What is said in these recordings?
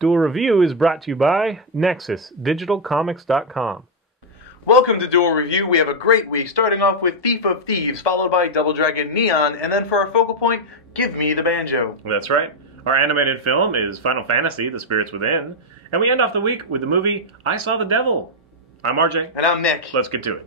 Duel Review is brought to you by NexusDigitalComics.com. Welcome to Duel Review. We have a great week, starting off with Thief of Thieves, followed by Double Dragon Neon, and then for our focal point, Give Me the Banjo. That's right. Our animated film is Final Fantasy, The Spirits Within, and we end off the week with the movie I Saw the Devil. I'm RJ. And I'm Nick. Let's get to it.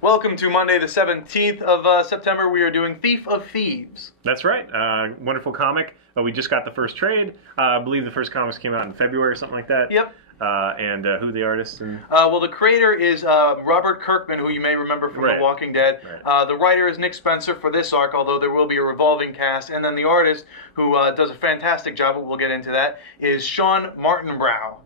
Welcome to Monday the 17th of September. We are doing Thief of Thieves. That's right. Wonderful comic. We just got the first trade. I believe the first comics came out in February or something like that. Yep. And who are the artists? Well, the creator is Robert Kirkman, who you may remember from The Walking Dead. Right. The writer is Nick Spencer for this arc, although there will be a revolving cast. And then the artist, who does a fantastic job, but we'll get into that, is Sean Martinbrow.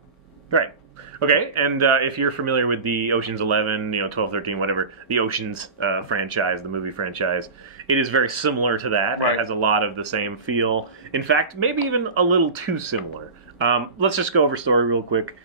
Right. Okay, and if you're familiar with the Ocean's 11, 12, 13, whatever, the Ocean's franchise, the movie franchise, it is very similar to that. Right. It has a lot of the same feel. In fact, maybe even a little too similar. Let's just go over story real quick.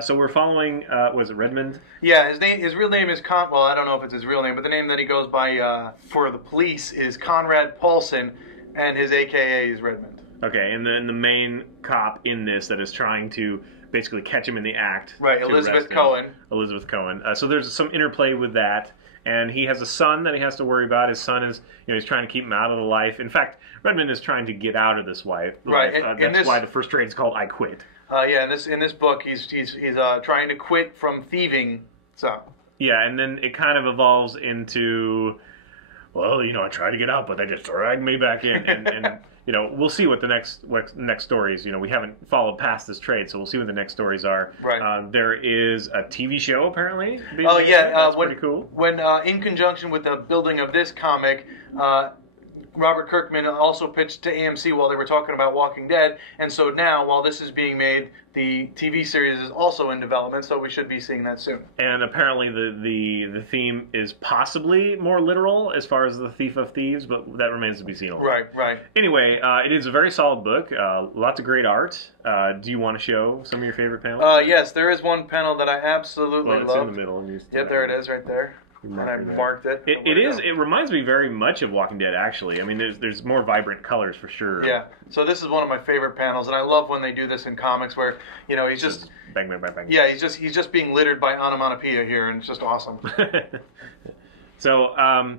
So we're following, was it Redmond? Yeah, his real name is well, I don't know if it's his real name, but the name that he goes by for the police is Conrad Paulson, and his AKA is Redmond. Okay, and then the main cop in this that is trying to basically catch him in the act. Right, Elizabeth Cohen. Elizabeth Cohen. So there's some interplay with that, and he has a son that he has to worry about. His son is, he's trying to keep him out of the life. In fact, Redmond is trying to get out of this life. Right, that's why the first trade is called I Quit. Yeah, in this book, he's trying to quit from thieving. So. Yeah, and then it kind of evolves into, well, I tried to get out, but they just dragged me back in, and we'll see what the next stories. We haven't followed past this trade, so we'll see what the next stories are. Right. There is a TV show apparently. Oh yeah, that's pretty cool. When in conjunction with the building of this comic, Robert Kirkman also pitched to AMC while they were talking about Walking Dead, and so now, while this is being made, the TV series is also in development, so we should be seeing that soon. And apparently the theme is possibly more literal as far as the Thief of Thieves, but that remains to be seen. Right. Anyway, it is a very solid book, lots of great art. Do you want to show some of your favorite panels? Yes, there is one panel that I absolutely love. love. In the middle. Yep, there it is right there. And I marked it. It reminds me very much of Walking Dead, actually. I mean, there's more vibrant colors for sure. Yeah. So this is one of my favorite panels, and I love when they do this in comics, where he's just bang, bang, bang, bang. Yeah, he's just being littered by onomatopoeia here, and it's just awesome. So I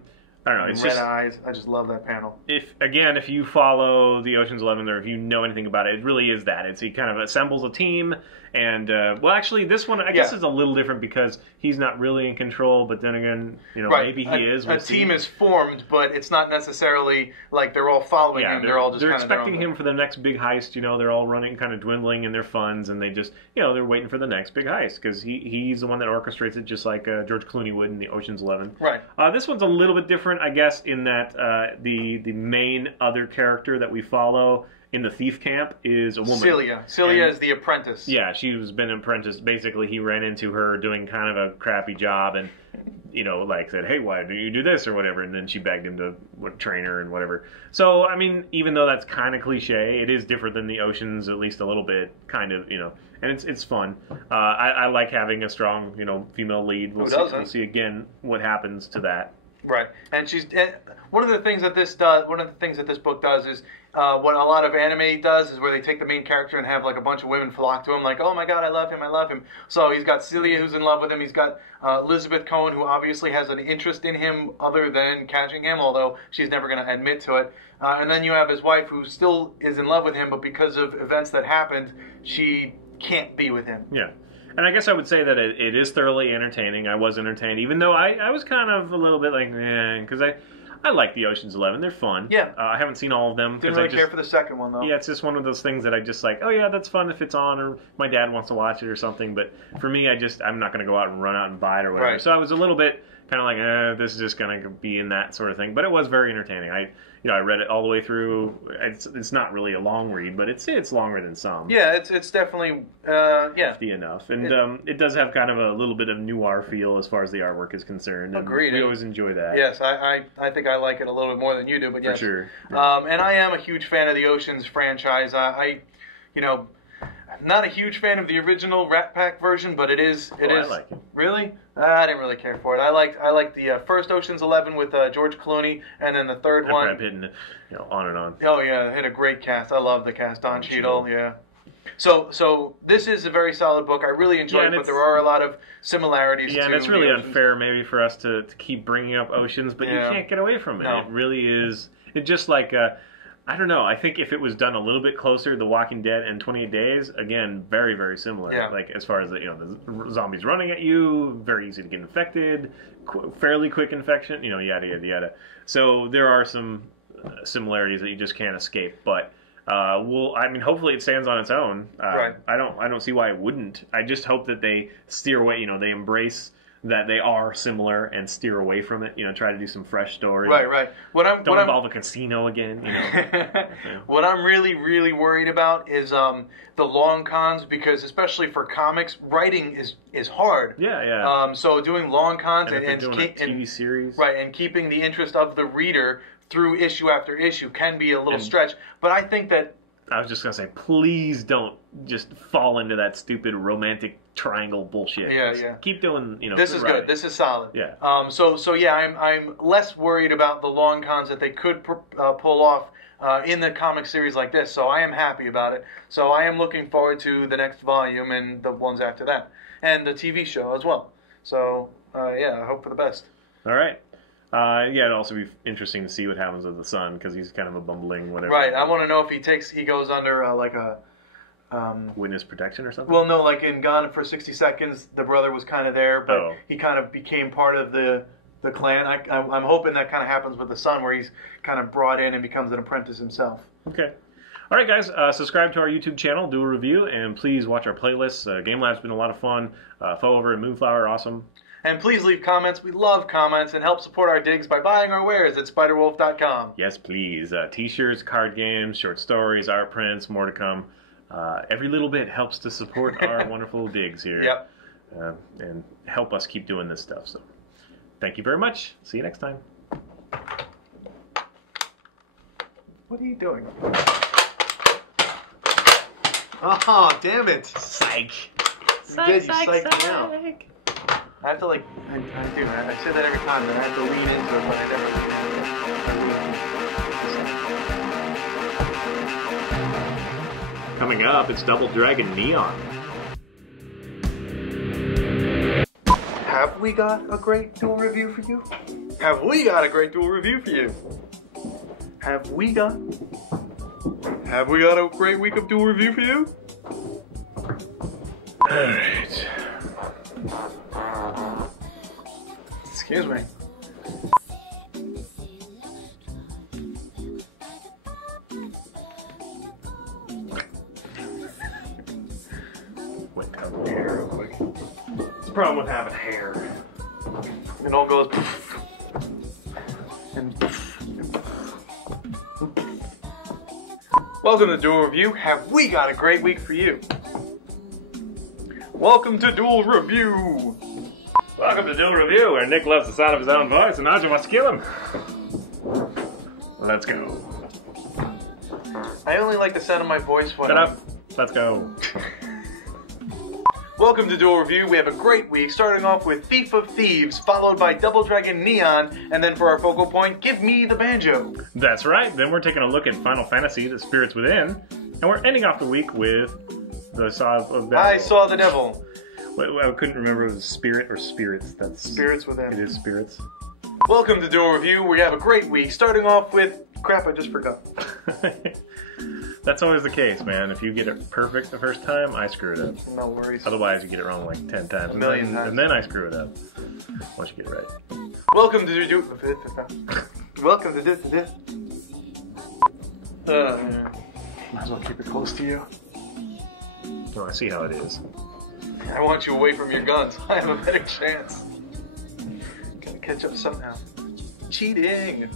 don't know. It's red just eyes. I just love that panel. If you follow the Ocean's 11, or if you know anything about it really is that. He kind of assembles a team, and well, actually, this one I guess is a little different because he's not really in control. But then again, maybe he is. A team is formed, but it's not necessarily like they're all following him. They're all just they're kind of expecting him for the next big heist. They're all running, kind of dwindling in their funds, and they just they're waiting for the next big heist because he's the one that orchestrates it, just like George Clooney would in the Ocean's 11. Right. This one's a little bit different, I guess, in that the main other character that we follow in the thief camp is a woman. Celia is the apprentice. Yeah, she's been an apprentice. Basically, he ran into her doing kind of a crappy job and, said, hey, why do you do this or whatever? And then she begged him to train her and whatever. So, I mean, even though that's kind of cliche, it is different than the Oceans, at least a little bit, kind of, and it's fun. I like having a strong, female lead. We'll see again what happens to that. Right, and one of the things that this book does is what a lot of anime does is where they take the main character and have like a bunch of women flock to him, like, oh my god, I love him. So he's got Celia who's in love with him. He's got Elizabeth Cohen, who obviously has an interest in him other than catching him, although she's never going to admit to it. And then you have his wife, who still is in love with him, but because of events that happened, she can't be with him. Yeah. And I guess I would say that it is thoroughly entertaining. I was entertained, even though I was kind of a little bit like, because I like the Ocean's 11. They're fun. Yeah. I haven't seen all of them. Didn't really care for the second one, though. Yeah, it's just one of those things that I just like, oh yeah, that's fun if it's on, or my dad wants to watch it or something. But for me, I'm not going to go out and run out and buy it or whatever. Right. So I was a little bit kind of like, this is just going to be in that sort of thing. But it was very entertaining. I read it all the way through. It's not really a long read, but it's longer than some. Yeah, it's definitely hefty enough, and it does have kind of a little bit of noir feel as far as the artwork is concerned. And agreed. We always enjoy that. Yes, I think I like it a little bit more than you do, but yes. For sure. Yeah. And I am a huge fan of the Oceans franchise. I'm not a huge fan of the original Rat Pack version, but it is. I like it. Really? I didn't really care for it. I liked the first Ocean's 11 with George Clooney, and then the third one. Brad Pitt and, on and on. Oh yeah, it had a great cast. I love the cast. Don Cheadle, yeah. So this is a very solid book. I really enjoyed it, but there are a lot of similarities. Yeah, and it's really unfair maybe for us to keep bringing up Oceans, but you can't get away from it. No. It really is. It's just like. I don't know. I think if it was done a little bit closer, The Walking Dead and 28 Days, again, very, very similar. Yeah. Like as far as the zombies running at you, very easy to get infected, fairly quick infection, yada yada yada. So there are some similarities that you just can't escape. But hopefully it stands on its own. Right. I don't see why it wouldn't. I just hope that they steer away. They embrace that they are similar and steer away from it. Try to do some fresh stories. Right. Don't involve a casino again. What I'm really, really worried about is the long cons, because especially for comics, writing is hard. Yeah. So doing long cons and doing a TV series, right, and keeping the interest of the reader through issue after issue can be a little stretch. But I think that. I was just going to say, please don't just fall into that stupid romantic triangle bullshit. Yeah. Keep doing, This is good. This is solid. Yeah. I'm less worried about the long cons that they could pull off in the comic series like this. So I am happy about it. So I am looking forward to the next volume and the ones after that. And the TV show as well. So, I hope for the best. All right. It'd also be interesting to see what happens with the son, because he's kind of a bumbling whatever. Right, I want to know if he goes under like a witness protection or something. Well, no, like in Gone for 60 Seconds, the brother was kind of there, but he kind of became part of the clan. I'm hoping that kind of happens with the son, where he's kind of brought in and becomes an apprentice himself. Okay. All right, guys, subscribe to our YouTube channel, do a review, and please watch our playlists. Game Lab's been a lot of fun. Foe and Moonflower are awesome. And please leave comments. We love comments, and help support our digs by buying our wares at spiderwolf.com. Yes, please. T-shirts, card games, short stories, art prints, more to come. Every little bit helps to support our wonderful digs here. Yep. And help us keep doing this stuff. So, thank you very much. See you next time. What are you doing? Oh, damn it. Psych. You psyched me out. I have to I do. I say that every time, and I have to lean into it, but I never lean into it. Coming up, it's Double Dragon Neon. Have we got a great Duel review for you? Have we got a great Duel review for you? Have we got a great week of Duel review for you? Alright. Excuse me. Went down the hair real quick. It's the problem with having hair. It all goes poof, and poof. Welcome to Duel Review. Have we got a great week for you? Welcome to Duel Review. Welcome to Duel Review, where Nick loves the sound of his own voice and Audrey wants to kill him. Let's go. I only like the sound of my voice when Shut up. Let's go. Welcome to Duel Review. We have a great week, starting off with Thief of Thieves, followed by Double Dragon Neon, and then for our focal point, Give Me the Banjo. That's right. Then we're taking a look at Final Fantasy, The Spirits Within, and we're ending off the week with The Saw of the Devil. I Saw the Devil. I couldn't remember if it was Spirit or Spirits. That's Spirits Within. It is Spirits. Welcome to Duel Review. We have a great week, starting off with... Crap, I just forgot. That's always the case, man. If you get it perfect the first time, I screw it up. No worries. Otherwise, you get it wrong like 10 times. A million times. And then I screw it up. Once you get it right. Welcome to Welcome to might as well keep it close to you. Oh, I see how it is. I want you away from your guns. I have a better chance. Gotta catch up somehow. Cheating.